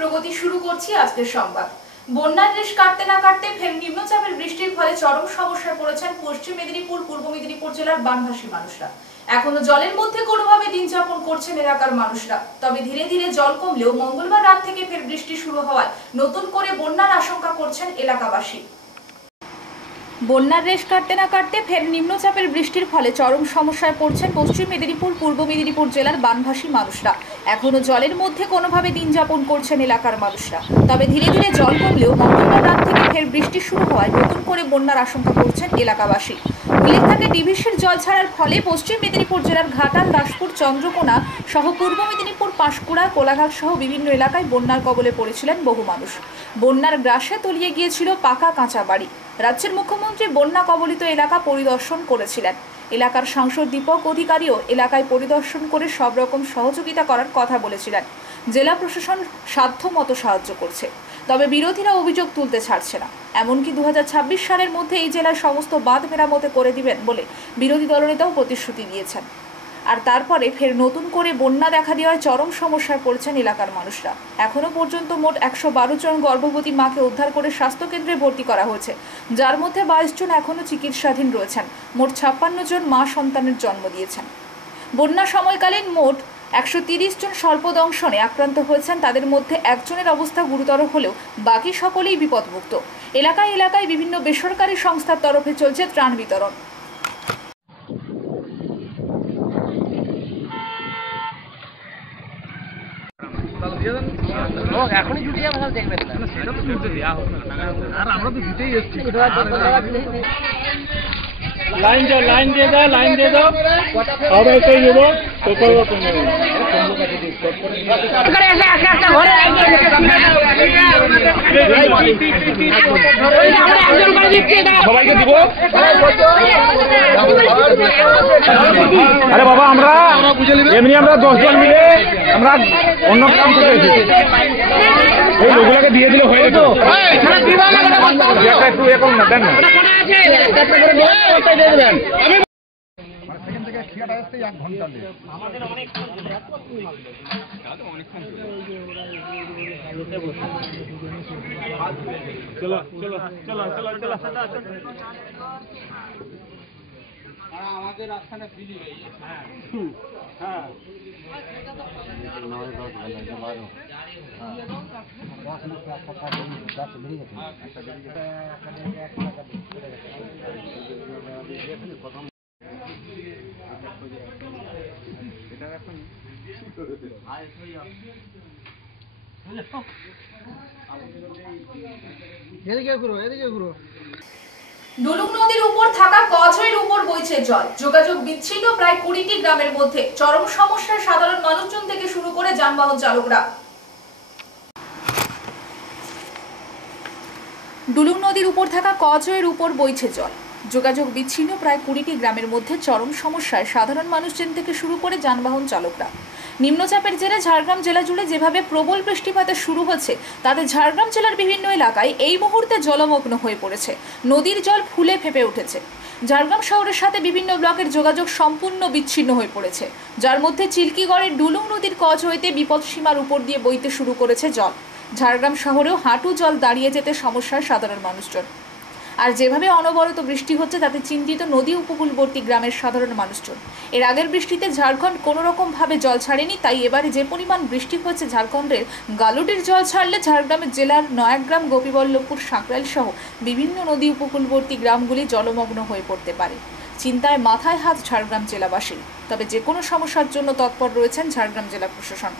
প্রগতি শুরু করছি আজকের সংবাদ। বন্যার রেশ কাটতে না কাটতে ফের নিম্নচাপের বৃষ্টির ফলে চরম সমস্যায় পড়েছেন পশ্চিম মেদিনীপুর, পূর্ব মেদিনীপুর জেলার বানভাসী মানুষরা। এখনো জলের মধ্যে কোনোভাবে দিন যাপন করছেন এলাকার মানুষরা। তবে ধীরে ধীরে জল কমলেও মঙ্গলবার রাত থেকে ফের বৃষ্টি শুরু হওয়ায় নতুন করে বন্যার আশঙ্কা করছেন এলাকাবাসী। বন্যার রেশ কাটতে না কাটতে ফের নিম্নচাপের বৃষ্টির ফলে চরম সমস্যায় পড়ছেন পশ্চিম মেদিনীপুর, পূর্ব মেদিনীপুর জেলার বানভাসী মানুষরা। এখনো জলের মধ্যে কোনোভাবে দিন যাপন করছেন এলাকার মানুষরা। তবে ধীরে ধীরে জল কমলেও মঙ্গলবার রাত থেকে ফের বৃষ্টি শুরু হওয়ায় নতুন করে বন্যার আশঙ্কা করছেন এলাকাবাসী। উল্লেখ থাকে, ডিভিসির জল ছাড়ার ফলে পশ্চিম মেদিনীপুর জেলার ঘাটাল, দাসপুর, চন্দ্রকোনা সহ পূর্ব মেদিনীপুর, পাঁশকুড়া, কোলাঘাট সহ বিভিন্ন এলাকায় বন্যার কবলে পড়েছিলেন বহু মানুষ। বন্যার গ্রাসে তলিয়ে গিয়েছিল পাকা কাঁচা বাড়ি। রাজ্যের মুখ্যমন্ত্রী বন্যা কবলিত এলাকা পরিদর্শন করেছিলেন। এলাকার সাংসদ দীপক অধিকারীও এলাকায় পরিদর্শন করে সব রকম সহযোগিতা করার কথা বলেছিলেন। জেলা প্রশাসন সাধ্যমতো সাহায্য করছে, তবে বিরোধীরা অভিযোগ তুলতে ছাড়ছে না। এমনকি 2026 সালের মধ্যে এই জেলার সমস্ত বাঁধ মেরামতে করে দিবেন বলে বিরোধী দলনেতাও প্রতিশ্রুতি দিয়েছেন। আর তারপরে ফের নতুন করে বন্যা দেখা দেওয়ায় চরম সমস্যায় পড়ছেন এলাকার মানুষরা। এখনো পর্যন্ত মোট 112 জন গর্ভবতী মাকে উদ্ধার করে স্বাস্থ্যকেন্দ্রে ভর্তি করা হয়েছে, যার মধ্যে 22 জন এখনো চিকিৎসাধীন রয়েছেন। মোট 56 জন মা সন্তানের জন্ম দিয়েছেন। বন্যা সময়কালীন মোট 130 জন স্বল্পদংশনে আক্রান্ত হয়েছেন। তাদের মধ্যে একজনের অবস্থা গুরুতর হলেও বাকি সকলেই বিপদমুক্ত। এলাকায় এলাকায় বিভিন্ন বেসরকারি সংস্থার তরফে চলছে ত্রাণ বিতরণ। এখনই ছুটি যাবে, দেখবেন না সেটা তো নিতে দেওয়া হবে না, আর আমরা তো দিতেই এসেছি। লাইন দিয়ে দাও, লাইন দিয়ে দাও, আবার এটাই দেবো, পেপার ওপেন নেব। সবাইকে দিব। আরে বাবা, আমরা এমনি 10 জন মিলে আমরা অন্য কাম থেকে এসেছি। এই লোকগুলোকে দিয়ে দিলে হয়ে যেত। একটু এখন না দেন না, চলো চলো চলো চলো চলো। আমাদের রাস্তাটা ফ্রি হয়ে গেছে। হ্যাঁ ডুলুং নদীর উপর থাকা কজয়ের উপর বইছে জল। যোগাযোগ বিচ্ছিন্ন প্রায় 20টি গ্রামের মধ্যে। চরম সমস্যায় সাধারণ মানুষজন থেকে শুরু করে যানবাহন চালকরা। ডুলুং নদীর উপর থাকা কজয়ের উপর বইছে জল। যোগাযোগ বিচ্ছিন্ন প্রায় 20টি গ্রামের মধ্যে। চরম সমস্যায় সাধারণ মানুষজন থেকে শুরু করে যানবাহন চালকরা। নিম্নচাপের জেরে ঝাড়গ্রাম জেলা জুড়ে যেভাবে প্রবল বৃষ্টিপাতের শুরু হচ্ছে, তাতে ঝাড়গ্রাম জেলার বিভিন্ন এলাকায় এই মুহূর্তে জলমগ্ন হয়ে পড়েছে। নদীর জল ফুলে ফেঁপে উঠেছে। ঝাড়গ্রাম শহরের সাথে বিভিন্ন ব্লকের যোগাযোগ সম্পূর্ণ বিচ্ছিন্ন হয়ে পড়েছে, যার মধ্যে চিল্কিগড়ের ডুলুং নদীর কজ হইতে বিপদসীমার উপর দিয়ে বইতে শুরু করেছে জল। ঝাড়গ্রাম শহরেও হাঁটু জল দাঁড়িয়ে যেতে সমস্যার সাধারণ মানুষজন। আর যেভাবে অনবরত বৃষ্টি হচ্ছে, তাতে চিন্তিত নদী উপকূলবর্তী গ্রামের সাধারণ মানুষজন। এর আগের বৃষ্টিতে ঝাড়খণ্ড কোনো রকমভাবে জল ছাড়েনি, তাই এবারে যে পরিমাণ বৃষ্টি হচ্ছে, ঝাড়খণ্ডের গালুডির জল ছাড়লে ঝাড়গ্রামের জেলার নয়াগ্রাম, গোপীবল্লভপুর, সাঁকরাইল সহ বিভিন্ন নদী উপকূলবর্তী গ্রামগুলি জলমগ্ন হয়ে পড়তে পারে। চিন্তায় মাথায় হাত ঝাড়গ্রাম জেলাবাসী। তবে যে কোনো সমস্যার জন্য তৎপর রয়েছেন ঝাড়গ্রাম জেলা প্রশাসন।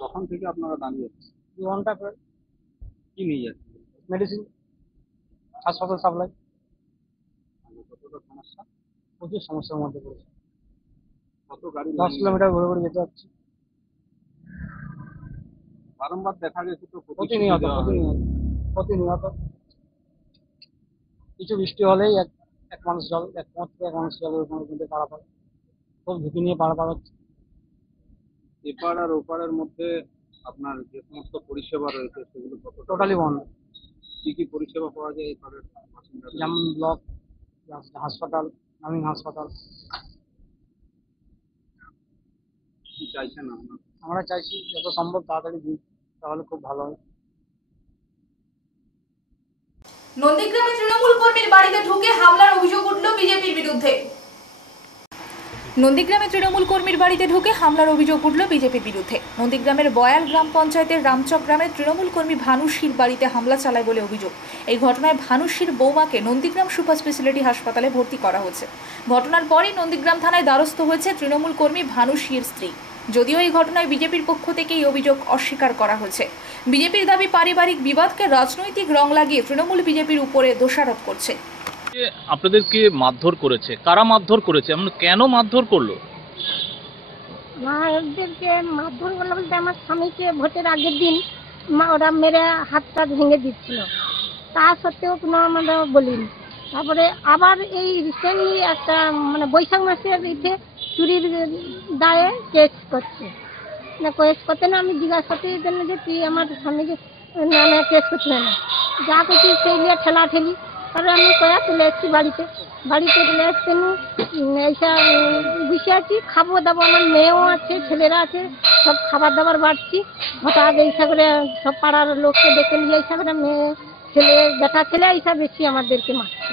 কখন থেকে আপনারা দাঁড়িয়ে আছেন? 2 ঘন্টা পরে কি নিয়ে যাচ্ছেন? মেডিসিন, হাসপাতাল সাপ্লাই। কতটা সমস্যা? প্রচুর সমস্যার মধ্যে পড়েছে। কত গাড়ি 10 কিলোমিটার ঘুরে ঘুরে যেতে হচ্ছে। বারংবার দেখা গেছে তো প্রতিনিয়ত প্রতিনিয়ত কিছু বৃষ্টি হলেই এক মানুষ জল, এক মত থেকে এক মানুষ জলের মধ্যে পারাপার, খুব ঝুঁকি নিয়ে পারাপার হচ্ছে। এপার আর ওপারের মধ্যে আপনার যে সমস্ত পরিষেবা রয়েছে সেগুলো কতটা টোটালি বন্ধ। কি কি পরিষেবা পাওয়া যায় এপারের বাসিন্দাদের? যেমন ব্লক হাসপাতাল, গ্রামীণ হাসপাতাল। কি চাইছেন আপনার? আমরা চাইছি যত সম্ভব তাড়াতাড়ি দিন, তাহলে খুব ভালো হয়। নন্দীগ্রামে তৃণমূল কর্মীর বাড়িতে ঢুকে হামলার অভিযোগ উঠল বিজেপির বিরুদ্ধে। নন্দীগ্রামে তৃণমূল কর্মীর বাড়িতে ঢুকে হামলার অভিযোগ উঠল বিজেপির বিরুদ্ধে। নন্দীগ্রামের বয়াল গ্রাম পঞ্চায়েতের রামচক গ্রামের তৃণমূল কর্মী ভানুশীর বাড়িতে হামলা চালায় বলে অভিযোগ। এই ঘটনায় ভানুশীর বৌমাকে নন্দীগ্রাম সুপার স্পেশালিটি হাসপাতালে ভর্তি করা হয়েছে। ঘটনার পরই নন্দীগ্রাম থানায় দ্বারস্থ হয়েছে তৃণমূল কর্মী ভানুশীর স্ত্রী। যদিও এই ঘটনায় বিজেপির পক্ষ থেকে এই অভিযোগ অস্বীকার করা হয়েছে। বিজেপির দাবি পারিবারিক বিবাদকে রাজনৈতিক রং লাগিয়ে তৃণমূল বিজেপির উপরে দোষারোপ করছে। আপনাদেরকে মারধর করেছে, কারা মারধর করেছে, এমন কেন মারধর করলো? ওদেরকে মারধর করলো বলতে আমার স্বামীকে ভোটের আগের দিন ওরা মেরে হাতটা ভেঙে দিচ্ছিল, তা সত্ত্বেও কোনো আমরা বলিনি। তারপরে আবার এই রিসেন্টলি একটা বৈশাখ মাসের ইতে চুরির দায়ে কেস করছে না, কেস করতে না আমি জিজ্ঞাসাতে জন্য যে তুই আমার স্বামীকে নামে কেস করতে না, যা করছি সেই নিয়ে ঠেলাঠেলি। তারপরে আমি কয়া তুলে এসেছি বাড়িতে তুলে এসছি এইসব বসে আছি, খাবো দাবো, আমার মেয়েও আছে, ছেলেরা আছে, সব খাবার দাবার বাড়ছি। হঠাৎ এইসব করে সব পাড়ার লোককে ডেকে নিয়ে এইসব করে মেয়ে ছেলে বেটা ছেলে এইসব বেশি আমাদেরকে মারছে।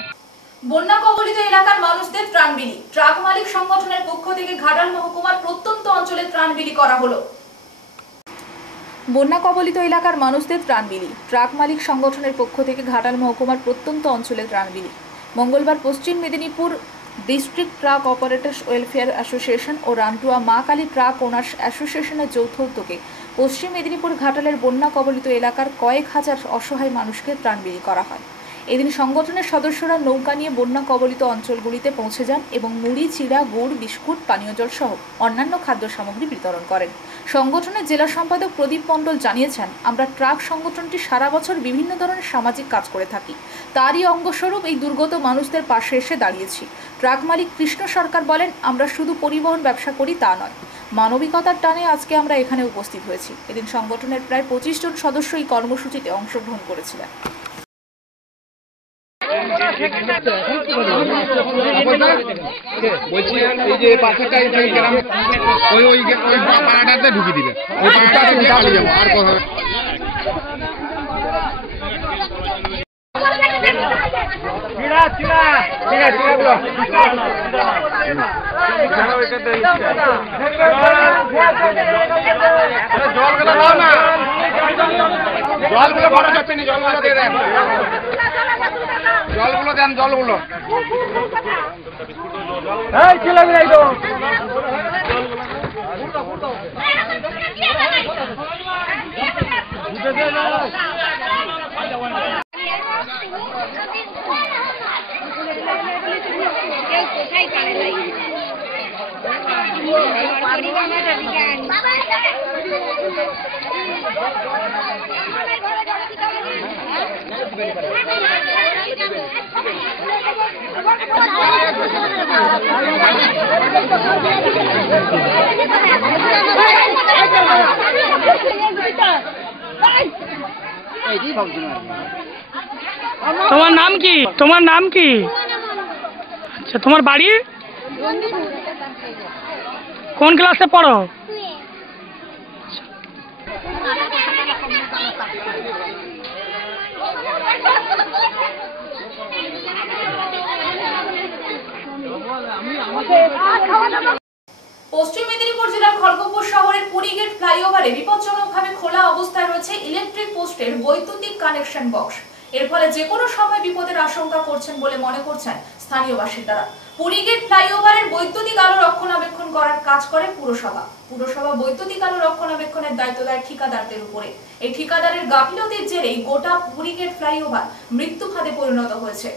বন্যা কবলিত এলাকার মানুষদের ত্রাণ বিলি। ট্রাক মালিক সংগঠনের পক্ষ থেকে ঘাটাল মহকুমার প্রত্যন্ত অঞ্চলে ত্রাণ বিলি করা হলো। বন্যা কবলিত এলাকার মানুষদের ত্রাণ বিলি। ট্রাক মালিক সংগঠনের পক্ষ থেকে ঘাটাল মহকুমার প্রত্যন্ত অঞ্চলে ত্রাণ বিলি। মঙ্গলবার Paschim Medinipur district truck operators welfare association ও রানটুয়া মা কালী ট্রাক ওনার্স অ্যাসোসিয়েশনের যৌথ উদ্যোগে পশ্চিম মেদিনীপুর ঘাটালের বন্যা কবলিত এলাকার কয়েক হাজার অসহায় মানুষকে ত্রাণ বিলি করা হয়। এদিন সংগঠনের সদস্যরা নৌকা নিয়ে বন্যা কবলিত অঞ্চলগুলিতে পৌঁছে যান এবং মুড়ি, চিড়া, গুড়, বিস্কুট, পানীয় জল সহ অন্যান্য খাদ্য সামগ্রী বিতরণ করেন। সংগঠনের জেলা সম্পাদক প্রদীপ মণ্ডল জানিয়েছেন, আমরা ট্রাক সংগঠনটি সারা বছর বিভিন্ন ধরনের সামাজিক কাজ করে থাকি, তারই অঙ্গস্বরূপ এই দুর্গত মানুষদের পাশে এসে দাঁড়িয়েছি। ট্রাক মালিক কৃষ্ণ সরকার বলেন, আমরা শুধু পরিবহন ব্যবসা করি তা নয়, মানবিকতার টানে আজকে আমরা এখানে উপস্থিত হয়েছি। এদিন সংগঠনের প্রায় 25 জন সদস্য এই কর্মসূচিতে অংশগ্রহণ করেছিলেন। বলছি এই যে পাশেটা গ্রাম ওই পাড়াটাতে ঢুকি দিবে, ওই পাড়াটাতে দিয়ে পালিয়ে যাবো আর কথা। জলগুলো দাও না, জলগুলো বড় যাচ্ছে না, জলগুলো দিয়ে দেন, জলগুলো দেন, জলগুলো। এই ছেলে মিলাই তো কোথায় তোমার নাম কি? তোমার নাম কি? আচ্ছা, তোমার বাড়ি কোন ক্লাসে পড়ো? পশ্চিম মেদিনীপুর জেলার খড়গপুর শহরের পুরীগেট ফ্লাইওভারে বিপজ্জনকভাবে খোলা অবস্থায় রয়েছে ইলেকট্রিক পোস্টের বৈদ্যুতিক কানেকশন বক্স। এর ফলে যে কোনো সময় বিপদের আশঙ্কা করছেন বলে মনে করছেন স্থানীয় বাসিন্দারা। পুরীগেট ফ্লাইওভারের বৈদ্যুতিক আলো রক্ষণাবেক্ষণ করার কাজ করে পুরসভা। পুরসভা বৈদ্যুতিক আলো রক্ষণাবেক্ষণের দায়িত্ব দেয় ঠিকাদারদের উপরে। এই ঠিকাদারের গাফিলতির জেরেই গোটা পুরীগেট ফ্লাইওভার মৃত্যু ফাঁদে পরিণত হয়েছে।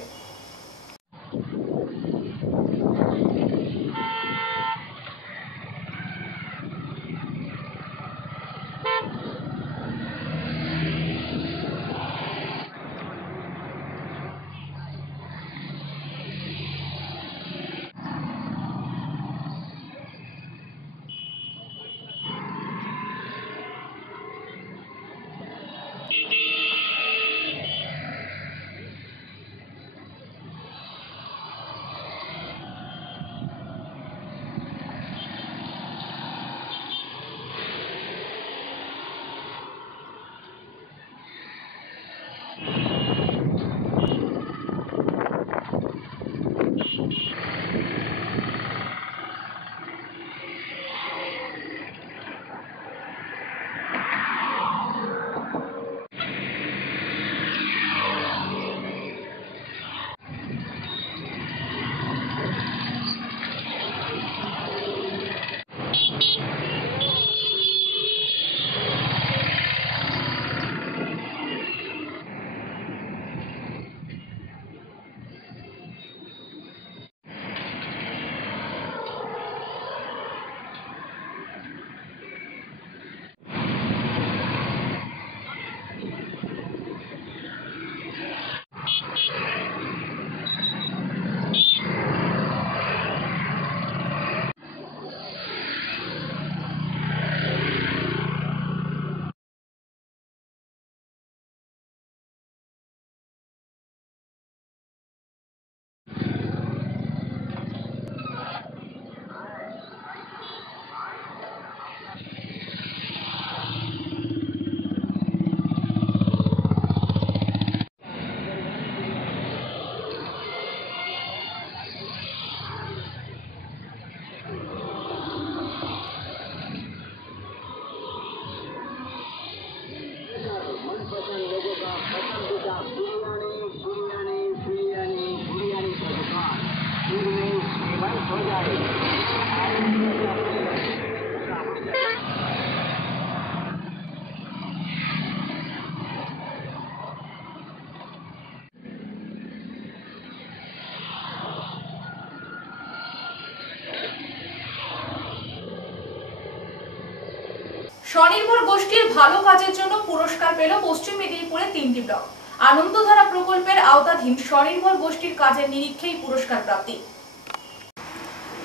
স্বনির্ভর গোষ্ঠীর ভালো কাজের জন্য পুরস্কার পেল পশ্চিম মেদিনীপুরে 3টি ব্লক। আনন্দধারা প্রকল্পের আওতাধীন স্বনির্ভর গোষ্ঠীর কাজের নিরীক্ষেই পুরস্কার প্রাপ্তি।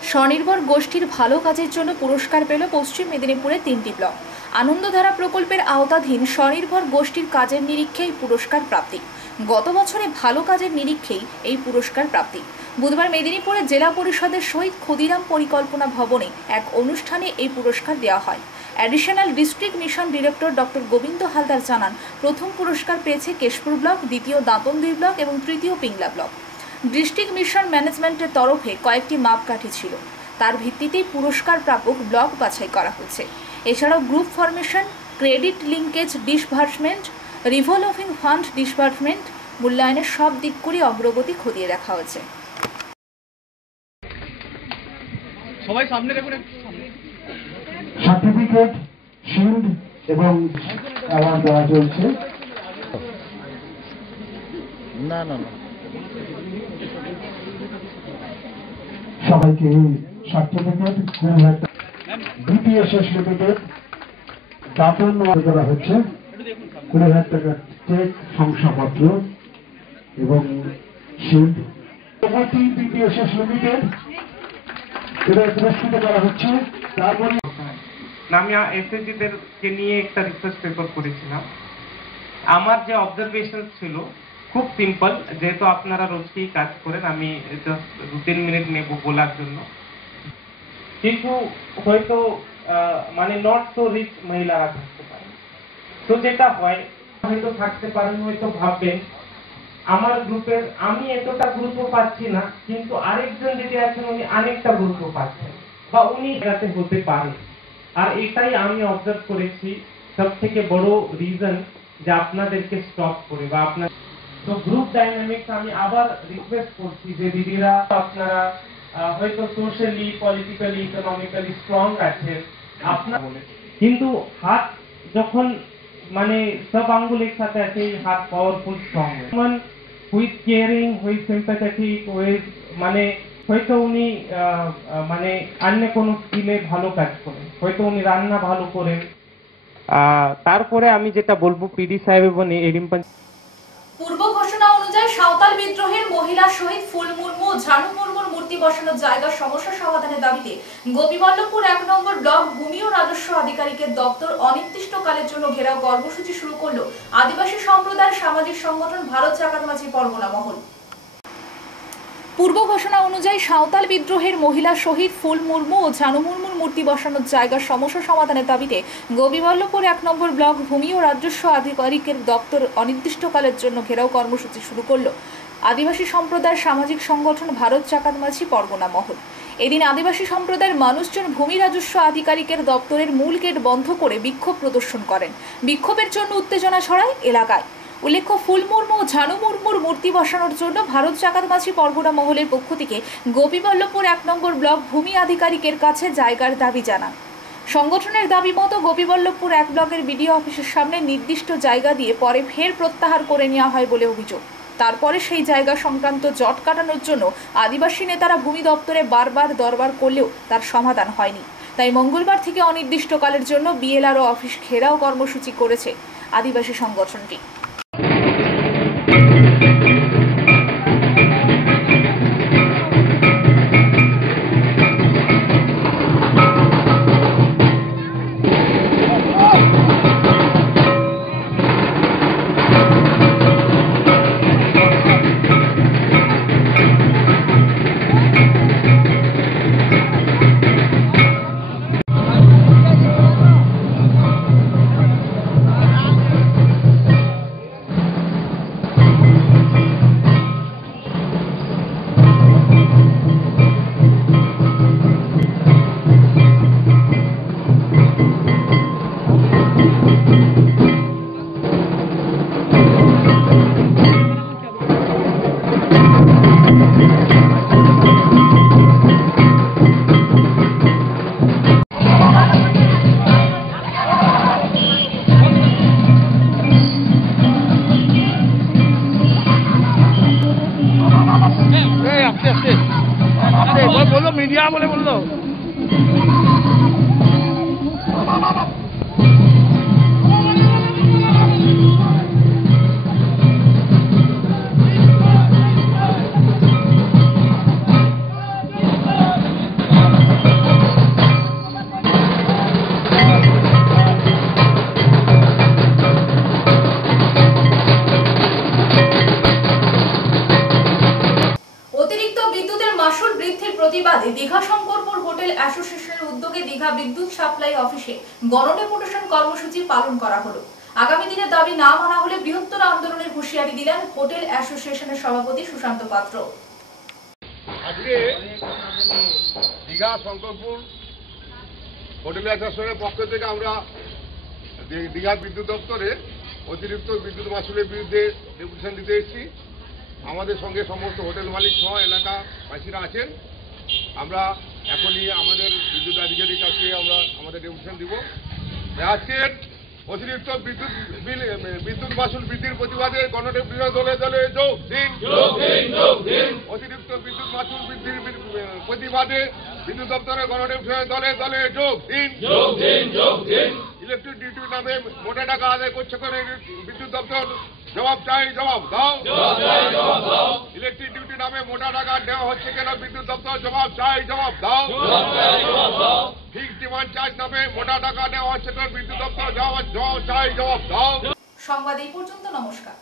স্বনির্ভর গোষ্ঠীর ভালো কাজের জন্য পুরস্কার পেল পশ্চিম মেদিনীপুরে 3টি ব্লক। আনন্দধারা প্রকল্পের আওতাধীন স্বনির্ভর গোষ্ঠীর কাজের নিরীক্ষেই পুরস্কার প্রাপ্তি। গত বছরে ভালো কাজের নিরীক্ষেই এই পুরস্কার প্রাপ্তি। বুধবার মেদিনীপুরের জেলা পরিষদের শহীদ ক্ষুদিরাম পরিকল্পনা ভবনে এক অনুষ্ঠানে এই পুরস্কার দেওয়া হয়। Additional district mission director doctor Gobinda Haldar জানান, প্রথম পুরস্কার পেয়েছে কেশপুর ব্লক, দ্বিতীয় দাঁতনদুই ব্লক এবং তৃতীয় পিংলা ব্লক। ডিস্ট্রিক্ট মিশন ম্যানেজমেন্টের তরফে কয়েকটি মাপকাঠি ছিল, তার ভিত্তিতেই পুরস্কার প্রাপক ব্লক বাছাই করা হয়েছে। এছাড়াও group formation, credit linkage disbursement, revolving fund disbursement মূল্যায়নের সব দিকগুলি অগ্রগতি খতিয়ে দেখা হয়েছে। সবাই সামনে দেখুন। সার্টিফিকেট, শিল্ড এবং অ্যাওয়ার্ড দেওয়া চলছে। না না না সবাইকে এই সার্টিফিকেট 20,000 টাকা, বিপিএসএস লিমিটেড দাতন করা হচ্ছে 20,000 টাকা চেক, শংসাপত্র এবং শিল্ড। বিপিএসএস লিমিটেড এটা পুরস্কৃত করা হচ্ছে। তারপরে আমি এসএসজিদেরকে নিয়ে একটা রিসার্চ পেপার করেছিলাম। আমার যে অবজারভেশন ছিল খুব সিম্পল, যেহেতু আপনারা রোজকেই কাজ করেন, আমি জাস্ট 2-3 মিনিট নেব বলার জন্য। কিন্তু হয়তো মানে নট সো রিচ মহিলারা থাকতে পারে, তো যেটা হয় হয়তো থাকতে পারেন, হয়তো ভাববেন আমার গ্রুপের আমি এতটা গুরুত্ব পাচ্ছি না, কিন্তু আরেকজন যদি আছেন উনি অনেকটা গুরুত্ব পাচ্ছেন, বা উনি যাতে হতে পারে। আর এটাই আমি অবজার্ভ করেছি সব থেকে বড় রিজন যে আপনাদেরকে স্টপ করে বা আপনার। তো গ্রুপ ডাইনামিক্স আমি আবার রিকোয়েস্ট করছি যে দিদিরা আপনারা হয়তো সোশ্যালি, পলিটিক্যালি, ইকোনমিক্যালি স্ট্রং আছেন আপনার, কিন্তু হাত যখন মানে সব আঙ্গুল একসাথে আছে, এই হাত পাওয়ারফুল স্ট্রং হয়। Who's caring, who's sympathetic, who's মানে হয়তো উনি মানে অন্য কোনো স্কিলে ভালো কাজ করেন, হয়তো উনি রান্না ভালো করেন। তারপরে আমি যেটা বলবো পিডি সাহেব এবং এরিম্পা পূর্ব ঘোষণা অনুযায়ী সাঁওতাল বিদ্রোহের মহিলা শহীদ ফুল মুর্মু ও ঝানু মুর্মুর মূর্তি বসানোর জায়গার সমস্যা সমাধানের দাবিতে গোপীবল্লভপুর 1 নম্বর ব্লক ভূমি ও রাজস্ব আধিকারিকের দপ্তর অনির্দিষ্টকালের জন্য ঘেরাও কর্মসূচি শুরু করল আদিবাসী সম্প্রদায়ের সামাজিক সংগঠন ভারত জাকাত মাঝি পরগনা মহল। পূর্ব ঘোষণা অনুযায়ী সাঁওতাল বিদ্রোহের মহিলা শহীদ ফুল মুর্মু ও ঝানু মুর্মুর মূর্তি বসানোর জায়গার সমস্যা সমাধানের দাবিতে গোপীবল্লভপুর 1 নম্বর ব্লক ভূমি ও রাজস্ব আধিকারিকের দপ্তর অনির্দিষ্টকালের জন্য ঘেরাও কর্মসূচি শুরু করল আদিবাসী সম্প্রদায়ের সামাজিক সংগঠন ভারত জাকাত মাঝি পরগনা মহল। এদিন আদিবাসী সম্প্রদায়ের মানুষজন ভূমি রাজস্ব আধিকারিকের দপ্তরের মূল গেট বন্ধ করে বিক্ষোভ প্রদর্শন করেন। বিক্ষোভের জন্য উত্তেজনা ছড়ায় এলাকায়। উল্লেখ্য, ফুল মুর্মু ও ঝানু মুর্মুর মূর্তি বসানোর জন্য ভারত জাকাত মাঝি পরগনা মহলের পক্ষ থেকে গোপীবল্লভপুর 1 নম্বর ব্লক ভূমি আধিকারিকের কাছে জায়গার দাবি জানান। সংগঠনের দাবি মতো গোপীবল্লভপুর 1 ব্লকের বিডিও অফিসের সামনে নির্দিষ্ট জায়গা দিয়ে পরে ফের প্রত্যাহার করে নেওয়া হয় বলে অভিযোগ। তারপরে সেই জায়গা সংক্রান্ত জট কাটানোর জন্য আদিবাসী নেতারা ভূমি দপ্তরে বারবার দরবার করলেও তার সমাধান হয়নি। তাই মঙ্গলবার থেকে অনির্দিষ্টকালের জন্য বিএলআরও অফিস ঘেরাও কর্মসূচি করেছে আদিবাসী সংগঠনটি। বললো মিডিয়া বলে বললো প্রতিবাদে দীঘা শঙ্করপুর হোটেল অ্যাসোসিয়েশনের উদ্যোগে দীঘা বিদ্যুৎ সাপ্লাই অফিসে গণডেপুটেশন কর্মসূচি পালন করা হলো। আগামী দিনে দাবি না মানা হলে বৃহত্তর আন্দোলনের হুঁশিয়ারি দিলেন হোটেল অ্যাসোসিয়েশনের সভাপতি সুশান্ত পাত্র। আজকে দীঘা শঙ্করপুর হোটেল অ্যাসোসিয়েশনের পক্ষ থেকে আমরা দীঘা বিদ্যুৎ দপ্তরে অতিরিক্ত বিদ্যুৎ মাসুলের বিরুদ্ধে ডেপুটেশন দিতে এসেছি। আমাদের সঙ্গে সমস্ত হোটেল মালিক সহ এলাকাবাসীরা আছেন। আমরা এখনই আমাদের বিদ্যুৎ আধিকারিক কাছে আমরা আমাদের ডেপুটেশন দিব। আজকের অতিরিক্ত বিদ্যুৎ মাসুল বৃদ্ধির প্রতিবাদে গণডেপুটেশন দলে দলে যোগ দিন। অতিরিক্ত বিদ্যুৎ মাসুল বৃদ্ধির প্রতিবাদে বিদ্যুৎ দপ্তরের গণনিরসনের দলে দলে যোগ দিন। ইলেকট্রিক ডিউটি নামে মোটা টাকা আদায় করছে করে বিদ্যুৎ দপ্তর জবাব চাই, জবাব দাও। ইলেকট্রিক ডিউটি নামে মোটা টাকা দেওয়া হচ্ছে কেন বিদ্যুৎ দপ্তর জবাব চাই, জবাব দাও। ফিক্সড ডিমান্ড চার্জ নামে মোটা টাকা দেওয়া হচ্ছে কেন বিদ্যুৎ দপ্তর জবাব চাই, জবাব দাও। সংবাদ এই পর্যন্ত। নমস্কার।